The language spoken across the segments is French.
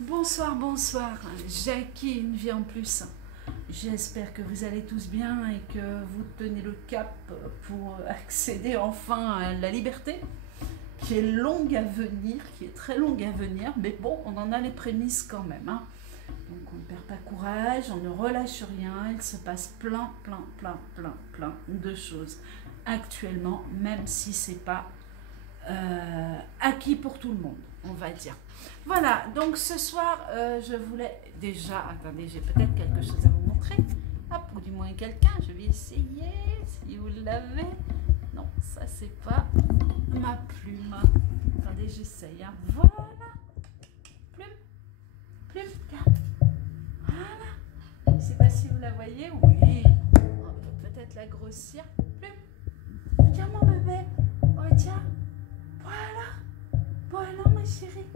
Bonsoir, bonsoir, Jackie, une vie en plus. J'espère que vous allez tous bien et que vous tenez le cap pour accéder enfin à la liberté, qui est longue à venir, qui est très longue à venir, mais bon, on en a les prémices quand même, hein. Donc on ne perd pas courage, on ne relâche rien, il se passe plein de choses actuellement, même si c'est pas acquis pour tout le monde, on va dire. Voilà, donc ce soir, je voulais déjà... Attendez, j'ai peut-être quelque chose à vous montrer. Hop, ou du moins quelqu'un, je vais essayer, si vous l'avez. Non, ça c'est pas ma plume. Attendez, j'essaye, hein. Voilà. Plume, regarde. Voilà. Je ne sais pas si vous la voyez. Oui, on peut peut-être la grossir. Plume. Tiens mon bébé. Oh tiens. Voilà ma chérie.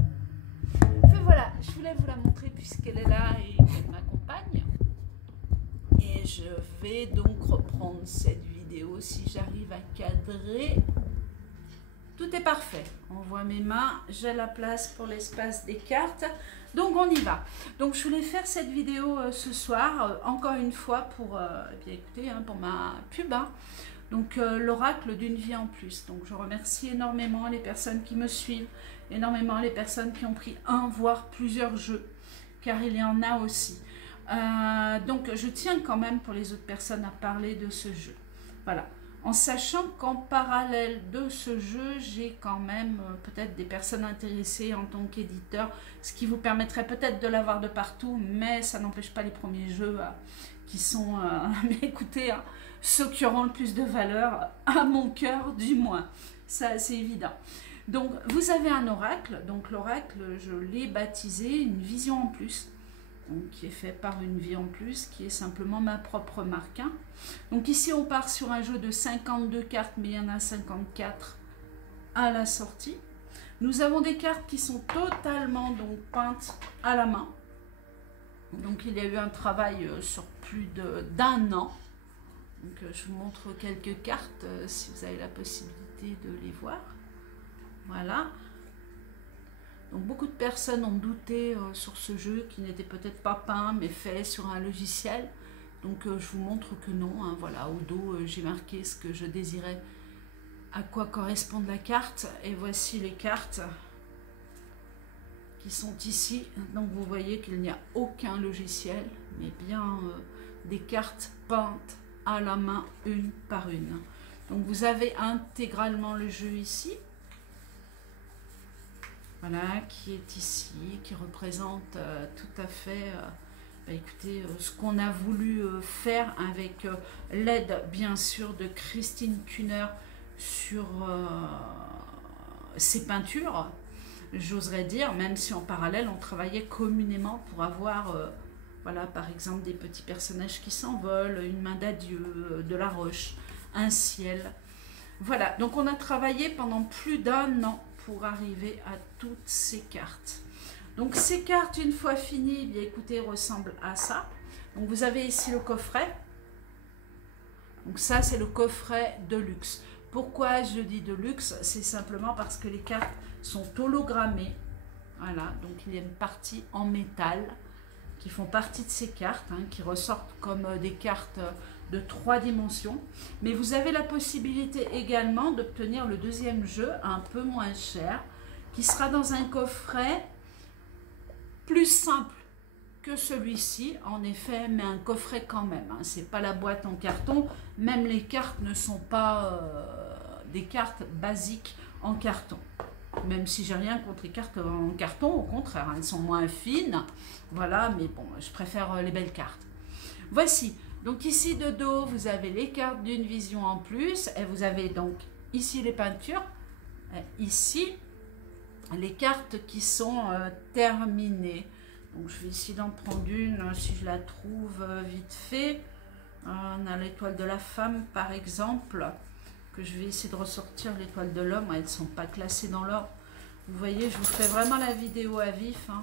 Enfin voilà, je voulais vous la montrer puisqu'elle est là et qu'elle m'accompagne. Et je vais donc reprendre cette vidéo si j'arrive à cadrer. Tout est parfait. On voit mes mains, j'ai la place pour l'espace des cartes. Donc on y va. Donc je voulais faire cette vidéo ce soir, encore une fois pour, bien écoutez, hein, pour ma pub. Hein. Donc l'oracle d'une vie en plus. Donc je remercie énormément les personnes qui me suivent, énormément les personnes qui ont pris un voire plusieurs jeux, car il y en a aussi. Donc je tiens quand même pour les autres personnes à parler de ce jeu. Voilà. En sachant qu'en parallèle de ce jeu, j'ai quand même peut-être des personnes intéressées en tant qu'éditeur, ce qui vous permettrait peut-être de l'avoir de partout, mais ça n'empêche pas les premiers jeux qui sont, mais écoutez, hein, ceux qui auront le plus de valeur, à mon cœur du moins, ça c'est évident. Donc vous avez un oracle, donc l'oracle je l'ai baptisé une vision en plus, donc, qui est fait par une vie en plus, qui est simplement ma propre marque. Hein. Donc ici on part sur un jeu de 52 cartes, mais il y en a 54 à la sortie. Nous avons des cartes qui sont totalement donc peintes à la main. Donc il y a eu un travail sur plus d'un an. Donc je vous montre quelques cartes si vous avez la possibilité de les voir. Voilà. Donc beaucoup de personnes ont douté sur ce jeu qui n'était peut-être pas peint mais fait sur un logiciel. Donc je vous montre que non. Hein, voilà, au dos j'ai marqué ce que je désirais, à quoi correspond la carte. Et voici les cartes qui sont ici. Donc vous voyez qu'il n'y a aucun logiciel, mais bien des cartes peintes à la main une par une. Donc vous avez intégralement le jeu ici. Voilà, qui est ici, qui représente tout à fait, écoutez, ce qu'on a voulu faire avec l'aide, bien sûr, de Christine Kuhner sur ses peintures, j'oserais dire, même si en parallèle, on travaillait communément pour avoir, voilà, par exemple, des petits personnages qui s'envolent, une main d'adieu, de la roche, un ciel. Voilà, donc on a travaillé pendant plus d'un an pour arriver à toutes ces cartes. Donc ces cartes, une fois finies, bien écoutez, ressemblent à ça. Donc vous avez ici le coffret. Donc ça, c'est le coffret de luxe. Pourquoi je dis de luxe? C'est simplement parce que les cartes sont hologrammées. Voilà, donc il y a une partie en métal qui font partie de ces cartes, hein, qui ressortent comme des cartes de 3 dimensions. Mais vous avez la possibilité également d'obtenir le deuxième jeu un peu moins cher, qui sera dans un coffret plus simple que celui-ci, en effet, mais un coffret quand même. Hein. C'est pas la boîte en carton, même les cartes ne sont pas des cartes basiques en carton. Même si j'ai rien contre les cartes en carton, au contraire, elles sont moins fines, voilà, mais bon, je préfère les belles cartes. Voici, donc ici de dos, vous avez les cartes d'une vision en plus, et vous avez donc ici les peintures, ici les cartes qui sont terminées. Donc je vais essayer d'en prendre une, si je la trouve vite fait. On a l'étoile de la femme, par exemple, que je vais essayer de ressortir, l'étoile de l'homme, elles ne sont pas classées dans l'ordre. Vous voyez, je vous fais vraiment la vidéo à vif. Hein.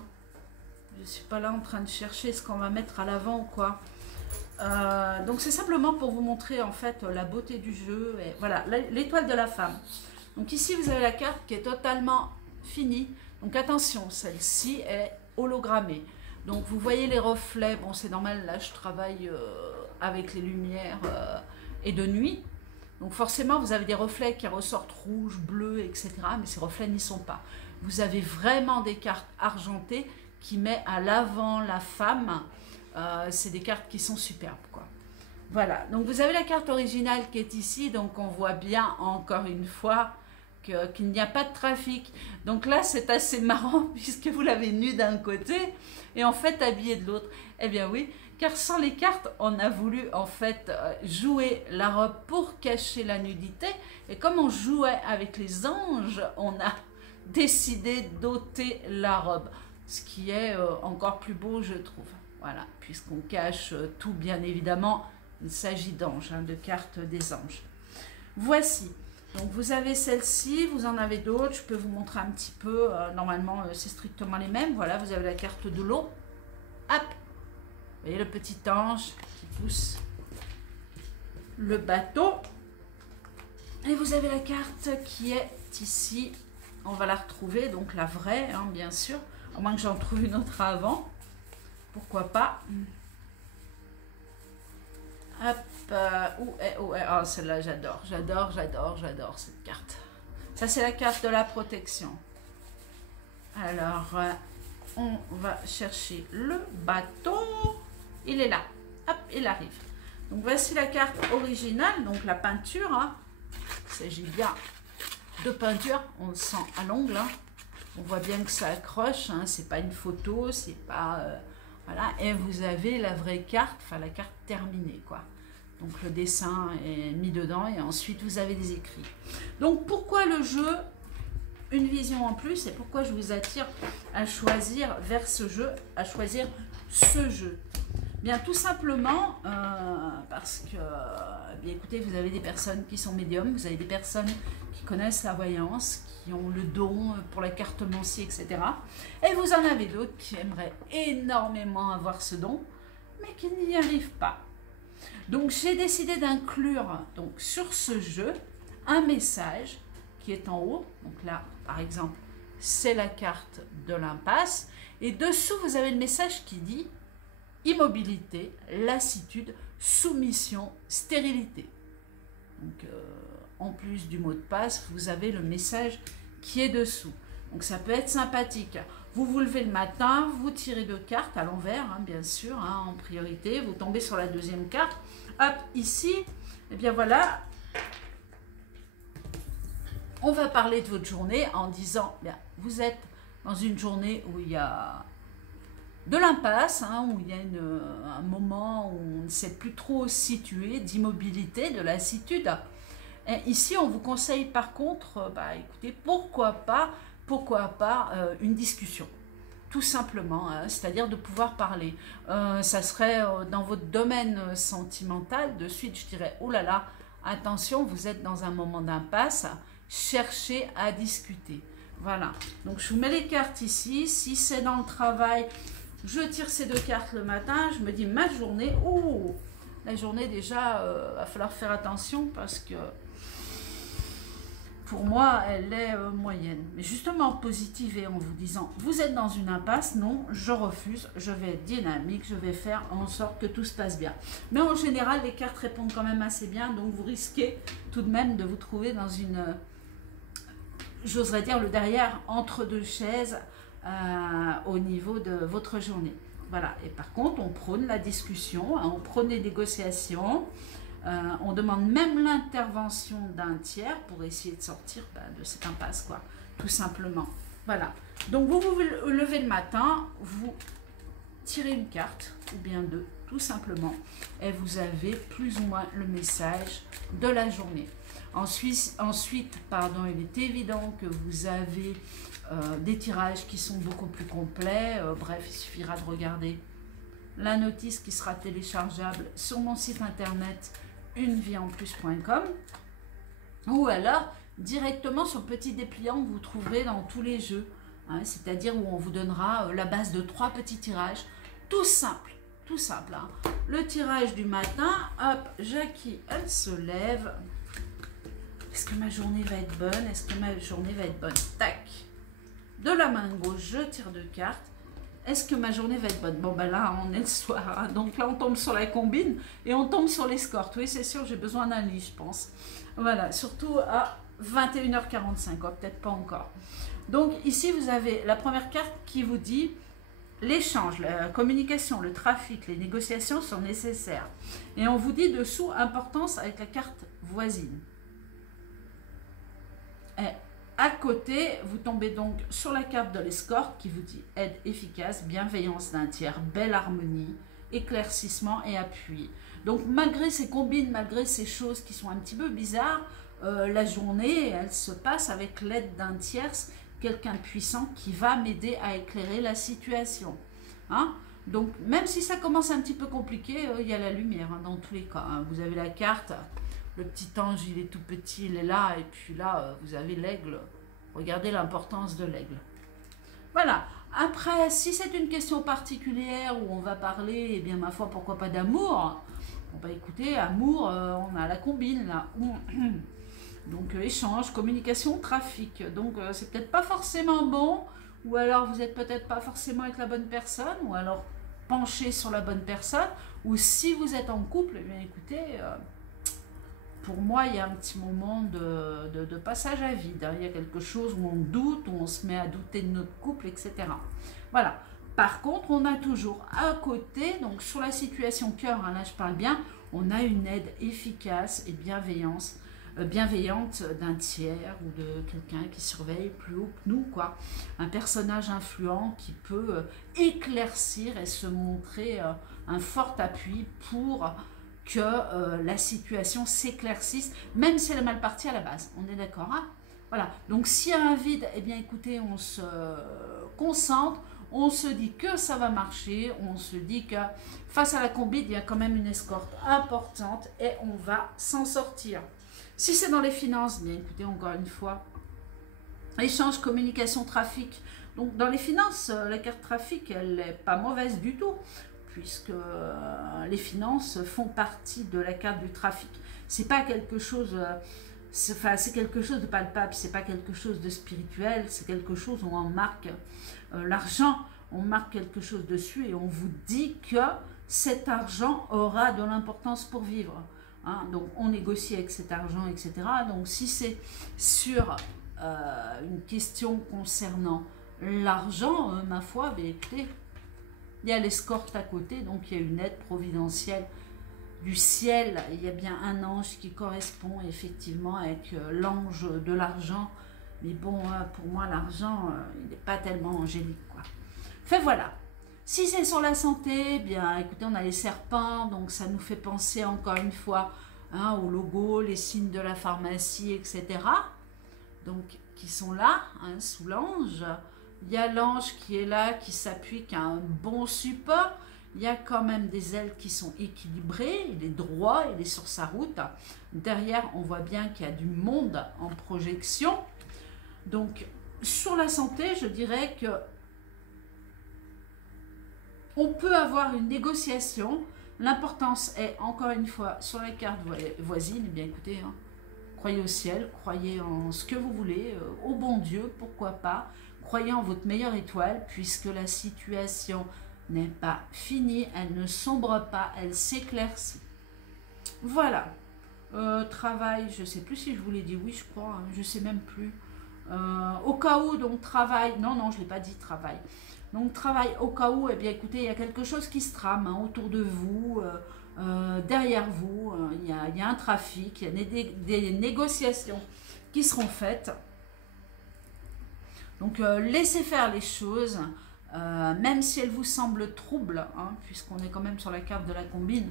Je ne suis pas là en train de chercher ce qu'on va mettre à l'avant ou quoi. Donc c'est simplement pour vous montrer en fait la beauté du jeu. Et voilà, l'étoile de la femme. Donc ici, vous avez la carte qui est totalement finie. Donc attention, celle-ci est hologrammée. Donc vous voyez les reflets, bon c'est normal, là je travaille avec les lumières et de nuit. Donc forcément vous avez des reflets qui ressortent rouge, bleu, etc. Mais ces reflets n'y sont pas. Vous avez vraiment des cartes argentées qui mettent à l'avant la femme. C'est des cartes qui sont superbes, quoi. Voilà, donc vous avez la carte originale qui est ici, donc on voit bien encore une fois qu'il n'y a pas de trafic. Donc là c'est assez marrant puisque vous l'avez nue d'un côté et en fait habillée de l'autre. Eh bien oui, car sans les cartes on a voulu en fait jouer la robe pour cacher la nudité, et comme on jouait avec les anges, on a décidé d'ôter la robe, ce qui est encore plus beau je trouve. Voilà, puisqu'on cache tout bien évidemment. Il s'agit d'anges, hein, de cartes des anges. Voici. Donc vous avez celle-ci, vous en avez d'autres. Je peux vous montrer un petit peu. Normalement, c'est strictement les mêmes. Voilà, vous avez la carte de l'eau. Hop. Vous voyez le petit ange qui pousse le bateau. Et vous avez la carte qui est ici. On va la retrouver, donc la vraie, hein, bien sûr. À moins que j'en trouve une autre avant. Pourquoi pas. Hop, oh, celle-là j'adore cette carte. Ça c'est la carte de la protection. Alors, on va chercher le bateau. Il est là, hop, il arrive. Donc voici la carte originale, donc la peinture. Hein. Il s'agit bien de peinture, on le sent à l'ongle. Hein. On voit bien que ça accroche, hein. C'est pas une photo, c'est pas... Voilà, et vous avez la vraie carte, enfin la carte terminée, quoi. Donc le dessin est mis dedans et ensuite vous avez des écrits. Donc pourquoi le jeu? Une vision en plus, et pourquoi je vous attire à choisir vers ce jeu, à choisir ce jeu? Bien tout simplement parce que, bien écoutez, vous avez des personnes qui sont médiums, vous avez des personnes qui connaissent la voyance, qui ont le don pour la cartomancie, etc. Et vous en avez d'autres qui aimeraient énormément avoir ce don, mais qui n'y arrivent pas. Donc j'ai décidé d'inclure donc sur ce jeu un message qui est en haut. Donc là, par exemple, c'est la carte de l'impasse. Et dessous, vous avez le message qui dit immobilité, lassitude, soumission, stérilité. Donc, en plus du mot de passe, vous avez le message qui est dessous. Donc, ça peut être sympathique. Vous vous levez le matin, vous tirez 2 cartes à l'envers, hein, bien sûr, hein, en priorité. Vous tombez sur la deuxième carte. Hop, ici, et bien voilà. On va parler de votre journée en disant, bien, vous êtes dans une journée où il y a de l'impasse, hein, où il y a un moment où on ne sait plus trop se situer, d'immobilité, de lassitude. Et ici, on vous conseille par contre, écoutez, pourquoi pas une discussion, tout simplement, hein, c'est-à-dire de pouvoir parler. Ça serait dans votre domaine sentimental, de suite je dirais, oh là là, attention, vous êtes dans un moment d'impasse, cherchez à discuter. Voilà, donc je vous mets les cartes ici. Si c'est dans le travail, je tire ces 2 cartes le matin, je me dis ma journée, oh, la journée déjà, va falloir faire attention parce que pour moi, elle est moyenne. Mais justement positiver en vous disant, vous êtes dans une impasse, non, je refuse, je vais être dynamique, je vais faire en sorte que tout se passe bien. Mais en général, les cartes répondent quand même assez bien, donc vous risquez tout de même de vous trouver dans une, j'oserais dire, le derrière entre 2 chaises au niveau de votre journée. Voilà, et par contre, on prône la discussion, on prône les négociations. On demande même l'intervention d'un tiers pour essayer de sortir de cette impasse, quoi, tout simplement. Voilà. Donc vous vous levez le matin, vous tirez une carte, ou bien 2, tout simplement, et vous avez plus ou moins le message de la journée. Ensuite, il est évident que vous avez des tirages qui sont beaucoup plus complets. Bref, il suffira de regarder la notice qui sera téléchargeable sur mon site internet unevieeenplus.com, ou alors directement sur le petit dépliant que vous trouverez dans tous les jeux, hein, c'est-à-dire où on vous donnera la base de 3 petits tirages, tout simple, hein. Le tirage du matin, hop, Jackie, elle se lève. Est-ce que ma journée va être bonne? Est-ce que ma journée va être bonne? Tac. de la main gauche, je tire 2 cartes. Est-ce que ma journée va être bonne? Bon, ben là, on est le soir. Hein. Donc là, on tombe sur la combine et on tombe sur l'escorte. Oui, c'est sûr, j'ai besoin d'un lit, je pense. Voilà, surtout à 21h45. Oh, peut-être pas encore. Donc ici, vous avez la première carte qui vous dit l'échange, la communication, le trafic, les négociations sont nécessaires. Et on vous dit dessous, importance avec la carte voisine. Et à côté, vous tombez donc sur la carte de l'escorte qui vous dit aide efficace, bienveillance d'un tiers, belle harmonie, éclaircissement et appui. Donc malgré ces combines, malgré ces choses qui sont un petit peu bizarres, la journée, elle se passe avec l'aide d'un tierce, quelqu'un de puissant qui va m'aider à éclairer la situation. Hein? Donc même si ça commence un petit peu compliqué, il y a la lumière hein, dans tous les cas. Hein. Vous avez la carte. Le petit ange, il est tout petit, il est là. Et puis là, vous avez l'aigle. Regardez l'importance de l'aigle. Voilà. Après, si c'est une question particulière où on va parler, eh bien, ma foi, pourquoi pas d'amour? Bon, bah écoutez, amour, on a la combine, là. Donc, échange, communication, trafic. Donc, c'est peut-être pas forcément bon. Ou alors, vous n'êtes peut-être pas forcément avec la bonne personne. Ou alors, penchez sur la bonne personne. Ou si vous êtes en couple, eh bien, écoutez... pour moi, il y a un petit moment de passage à vide. Hein. Il y a quelque chose où on doute, où on se met à douter de notre couple, etc. Voilà. Par contre, on a toujours à côté, donc sur la situation cœur, hein, là je parle bien, on a une aide efficace et bienveillante d'un tiers ou de quelqu'un qui surveille plus haut que nous, quoi. Un personnage influent qui peut éclaircir et se montrer un fort appui pour... que la situation s'éclaircisse, même si elle est mal partie à la base. On est d'accord, hein? Voilà. Donc, s'il y a un vide, eh bien, écoutez, on se concentre, on se dit que ça va marcher, on se dit que face à la combine, il y a quand même une escorte importante et on va s'en sortir. Si c'est dans les finances, bien, écoutez, encore une fois, échange, communication, trafic. Donc, dans les finances, la carte trafic, elle n'est pas mauvaise du tout, puisque les finances font partie de la carte du trafic. C'est pas quelque chose, c'est quelque chose de palpable, c'est pas quelque chose de spirituel, c'est quelque chose où on marque l'argent, on marque quelque chose dessus et on vous dit que cet argent aura de l'importance pour vivre. Hein, donc on négocie avec cet argent, etc. Donc si c'est sur une question concernant l'argent, ma foi, ben, écoutez, il y a l'escorte à côté, donc il y a une aide providentielle du ciel. Il y a bien un ange qui correspond effectivement avec l'ange de l'argent. Mais bon, pour moi, l'argent, il n'est pas tellement angélique, quoi. Enfin, voilà. Si c'est sur la santé, bien, écoutez, on a les serpents, donc ça nous fait penser encore une fois hein, au logo, les signes de la pharmacie, etc. Donc, qui sont là, hein, sous l'ange. Il y a l'ange qui est là, qui s'appuie, qui a un bon support. Il y a quand même des ailes qui sont équilibrées, il est droit, il est sur sa route. Derrière, on voit bien qu'il y a du monde en projection. Donc, sur la santé, je dirais que on peut avoir une négociation. L'importance est, encore une fois, sur la carte voisine, eh bien écoutez, hein, croyez au ciel, croyez en ce que vous voulez, au bon Dieu, pourquoi pas. Croyez en votre meilleure étoile, puisque la situation n'est pas finie, elle ne sombre pas, elle s'éclaircit. Voilà. Travail, je ne sais plus si je vous l'ai dit, oui je crois, hein, je ne sais même plus. Au cas où, donc travail, non, je ne l'ai pas dit travail. Donc travail au cas où, eh bien écoutez, il y a quelque chose qui se trame hein, autour de vous, derrière vous, il y a un trafic, il y a des négociations qui seront faites. Donc laissez faire les choses, même si elles vous semblent troubles, hein, puisqu'on est quand même sur la carte de la combine.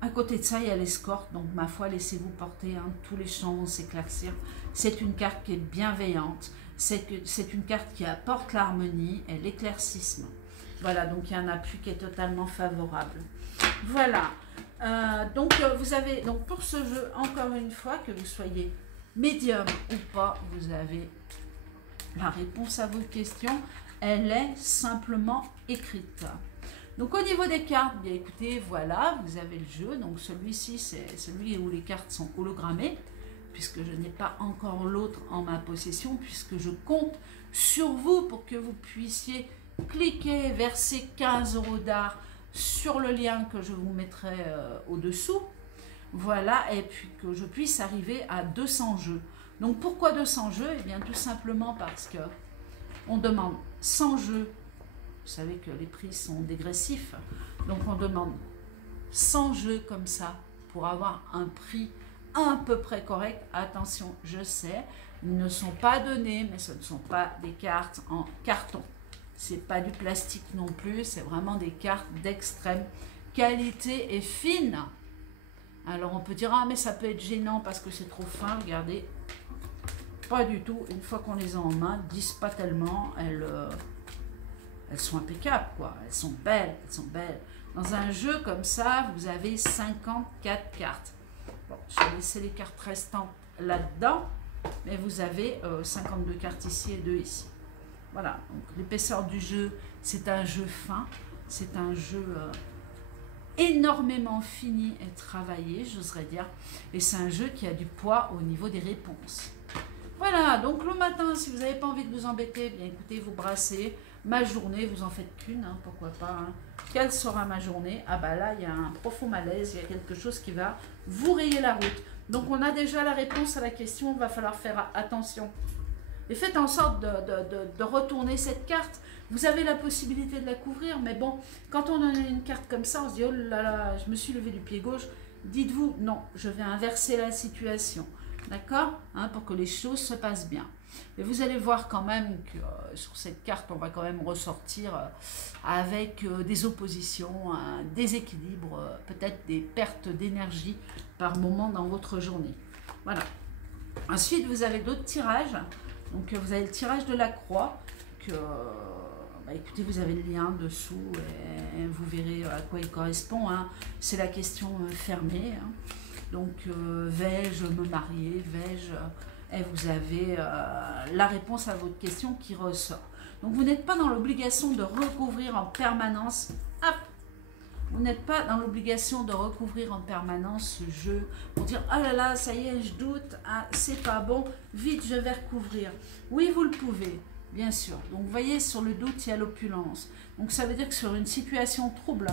À côté de ça, il y a l'escorte, donc ma foi, laissez-vous porter, hein, tous les champs vont s'éclaircir. C'est une carte qui est bienveillante, c'est une carte qui apporte l'harmonie et l'éclaircissement. Voilà, donc il y a un appui qui est totalement favorable. Voilà, donc vous avez, donc pour ce jeu, encore une fois, que vous soyez médium ou pas, vous avez la réponse à vos questions, elle est simplement écrite. Donc au niveau des cartes, bien écoutez, voilà, vous avez le jeu. Donc celui-ci, c'est celui où les cartes sont hologrammées, puisque je n'ai pas encore l'autre en ma possession, puisque je compte sur vous pour que vous puissiez cliquer, verser 15 € d'art sur le lien que je vous mettrai au-dessous. Voilà, et puis que je puisse arriver à 200 jeux. Donc pourquoi 200 jeux? Eh bien tout simplement parce que on demande 100 jeux. Vous savez que les prix sont dégressifs. Donc on demande 100 jeux comme ça pour avoir un prix à peu près correct. Attention, je sais, ils ne sont pas donnés, mais ce ne sont pas des cartes en carton. C'est pas du plastique non plus, c'est vraiment des cartes d'extrême qualité et fine. Alors on peut dire, ah mais ça peut être gênant parce que c'est trop fin, regardez. Pas du tout, une fois qu'on les a en main, elles disent pas tellement, elles sont impeccables quoi, elles sont belles, elles sont belles. Dans un jeu comme ça, vous avez 54 cartes. Bon, je vais laisser les cartes restantes là-dedans, mais vous avez 52 cartes ici et 2 ici. Voilà, donc l'épaisseur du jeu, c'est un jeu fin, c'est un jeu énormément fini et travaillé, j'oserais dire, et c'est un jeu qui a du poids au niveau des réponses. Voilà, donc le matin, si vous n'avez pas envie de vous embêter, bien écoutez, vous brassez. Ma journée, vous en faites qu'une, hein, pourquoi pas. Hein. Quelle sera ma journée? Ah bah là, il y a un profond malaise, il y a quelque chose qui va vous rayer la route. Donc on a déjà la réponse à la question, il va falloir faire attention. Et faites en sorte de retourner cette carte. Vous avez la possibilité de la couvrir, mais bon, quand on a une carte comme ça, on se dit, oh là là, je me suis levé du pied gauche. Dites-vous, non, je vais inverser la situation. D'accord, hein, pour que les choses se passent bien. Mais vous allez voir quand même que sur cette carte, on va quand même ressortir avec des oppositions, un déséquilibre, peut-être des pertes d'énergie par moment dans votre journée. Voilà. Ensuite, vous avez d'autres tirages. Donc, vous avez le tirage de la croix. Que, bah, écoutez, vous avez le lien dessous et vous verrez à quoi il correspond. Hein. C'est la question fermée. Hein. Donc, vais-je me marier? Vais-je... Et vous avez la réponse à votre question qui ressort. Donc, vous n'êtes pas dans l'obligation de recouvrir en permanence. Hop, vous n'êtes pas dans l'obligation de recouvrir en permanence ce jeu pour dire, oh là là, ça y est, je doute, ah, c'est pas bon, vite, je vais recouvrir. Oui, vous le pouvez, bien sûr. Donc, vous voyez, sur le doute, il y a l'opulence. Donc, ça veut dire que sur une situation trouble,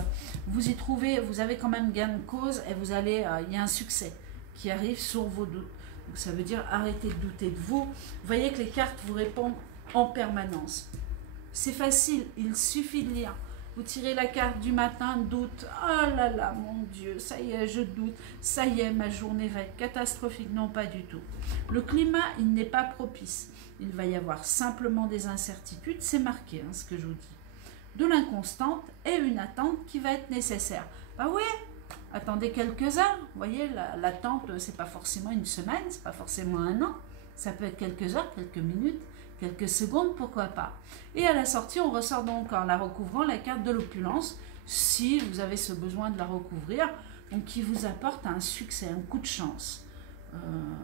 vous y trouvez, vous avez quand même gain de cause et vous allez, il y a un succès qui arrive sur vos doutes. Donc, ça veut dire arrêtez de douter de vous. Vous voyez que les cartes vous répondent en permanence. C'est facile, il suffit de lire. Vous tirez la carte du matin, doute. Oh là là, mon Dieu, ça y est, je doute. Ça y est, ma journée va être catastrophique. Non, pas du tout. Le climat, il n'est pas propice. Il va y avoir simplement des incertitudes. C'est marqué, hein, ce que je vous dis. De l'inconstante et une attente qui va être nécessaire. Bah oui, attendez quelques heures. Vous voyez, l'attente, c'est pas forcément une semaine, c'est pas forcément un an. Ça peut être quelques heures, quelques minutes, quelques secondes, pourquoi pas. Et à la sortie, on ressort donc en la recouvrant la carte de l'opulence, si vous avez ce besoin de la recouvrir, donc qui vous apporte un succès, un coup de chance.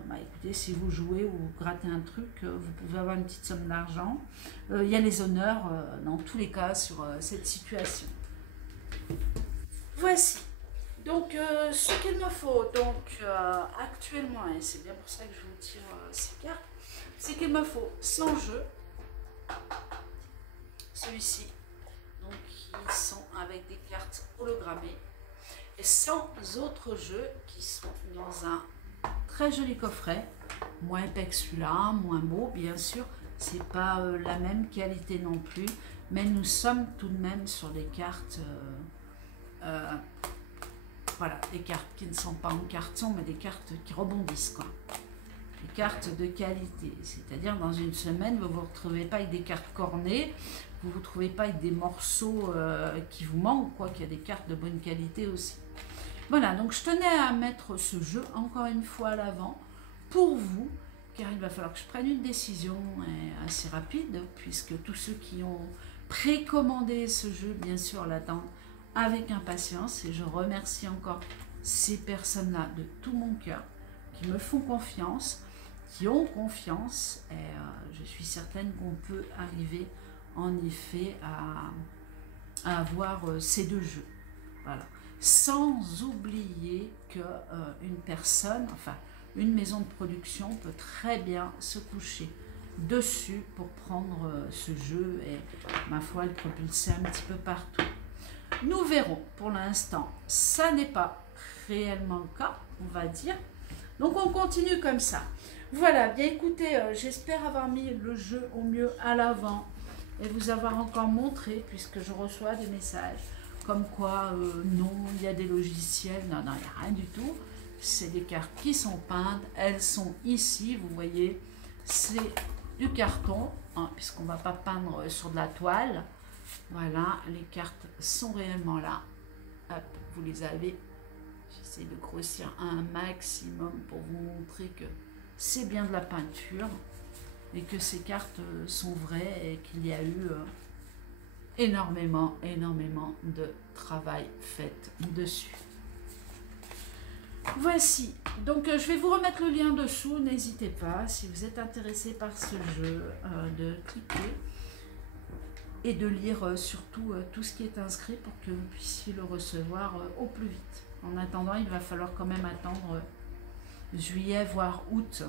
Bah écoutez, si vous jouez ou grattez un truc, vous pouvez avoir une petite somme d'argent. Il y a les honneurs dans tous les cas sur cette situation. Voici. Donc, ce qu'il me faut, donc actuellement, et c'est bien pour ça que je vous tire ces cartes, c'est qu'il me faut 100 jeux, celui-ci, donc qui sont avec des cartes hologrammées, et 100 autres jeux qui sont dans un très joli coffret, moins épais que celui-là, moins beau, bien sûr, c'est pas la même qualité non plus, mais nous sommes tout de même sur des cartes... voilà, des cartes qui ne sont pas en carton, mais des cartes qui rebondissent, quoi. Des cartes de qualité. C'est-à-dire, dans une semaine, vous ne vous retrouvez pas avec des cartes cornées, vous ne vous trouvez pas avec des morceaux qui vous manquent, quoi, qu'il y a des cartes de bonne qualité aussi. Voilà, donc je tenais à mettre ce jeu, encore une fois, à l'avant, pour vous, car il va falloir que je prenne une décision assez rapide, puisque tous ceux qui ont précommandé ce jeu, bien sûr, l'attendent avec impatience, et je remercie encore ces personnes-là de tout mon cœur qui me font confiance, qui ont confiance, et je suis certaine qu'on peut arriver en effet à avoir ces deux jeux. Voilà. Sans oublier que une personne, enfin une maison de production peut très bien se coucher dessus pour prendre ce jeu et, ma foi, le propulser un petit peu partout. Nous verrons. Pour l'instant, ça n'est pas réellement le cas, on va dire. Donc, on continue comme ça. Voilà, bien écoutez, j'espère avoir mis le jeu au mieux à l'avant et vous avoir encore montré, puisque je reçois des messages comme quoi, non, il y a des logiciels. Non, non, il n'y a rien du tout. C'est des cartes qui sont peintes. Elles sont ici, vous voyez. C'est du carton, hein, puisqu'on ne va pas peindre sur de la toile. Voilà, les cartes sont réellement là. Hop, vous les avez. J'essaie de grossir un maximum pour vous montrer que c'est bien de la peinture et que ces cartes sont vraies et qu'il y a eu énormément de travail fait dessus. Voici, donc je vais vous remettre le lien dessous, n'hésitez pas, si vous êtes intéressé par ce jeu, de cliquer et de lire surtout tout ce qui est inscrit pour que vous puissiez le recevoir au plus vite. En attendant, il va falloir quand même attendre juillet, voire août.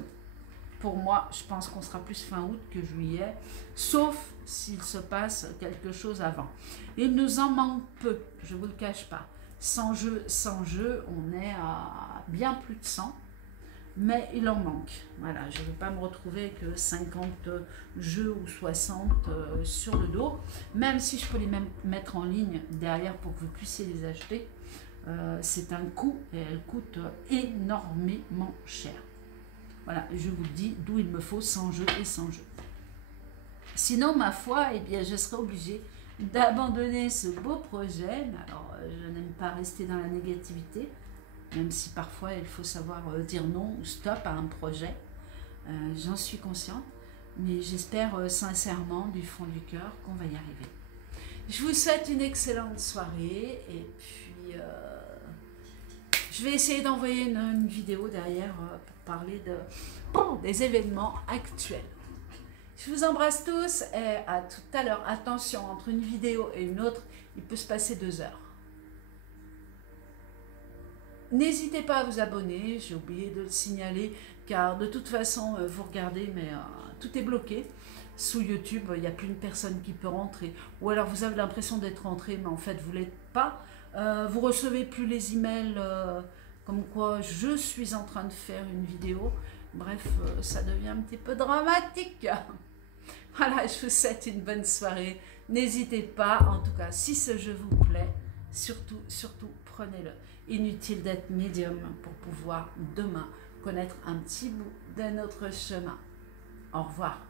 Pour moi, je pense qu'on sera plus fin août que juillet, sauf s'il se passe quelque chose avant. Il nous en manque peu, je ne vous le cache pas. Sans jeu, on est à bien plus de 100, mais il en manque. Voilà, je ne veux pas me retrouver que 50 jeux ou 60 sur le dos, même si je peux les mettre en ligne derrière pour que vous puissiez les acheter. C'est un coût et elle coûte énormément cher. Voilà, je vous dis d'où il me faut 100 jeux et 100 jeux. Sinon, ma foi, eh bien, je serai obligée d'abandonner ce beau projet. Alors, je n'aime pas rester dans la négativité, même si parfois il faut savoir dire non ou stop à un projet. J'en suis consciente, mais j'espère sincèrement du fond du cœur qu'on va y arriver. Je vous souhaite une excellente soirée et puis je vais essayer d'envoyer une vidéo derrière pour parler des événements actuels. Je vous embrasse tous et à tout à l'heure. Attention, entre une vidéo et une autre, il peut se passer 2 heures. N'hésitez pas à vous abonner, j'ai oublié de le signaler, car de toute façon, vous regardez, mais tout est bloqué. Sous YouTube, il n'y a plus une personne qui peut rentrer. Ou alors vous avez l'impression d'être rentré, mais en fait, vous ne l'êtes pas. Vous recevez plus les emails comme quoi je suis en train de faire une vidéo. Bref, ça devient un petit peu dramatique. Voilà, je vous souhaite une bonne soirée. N'hésitez pas, en tout cas, si ce jeu vous plaît, surtout, prenez-le. Inutile d'être médium pour pouvoir demain connaître un petit bout de notre chemin. Au revoir.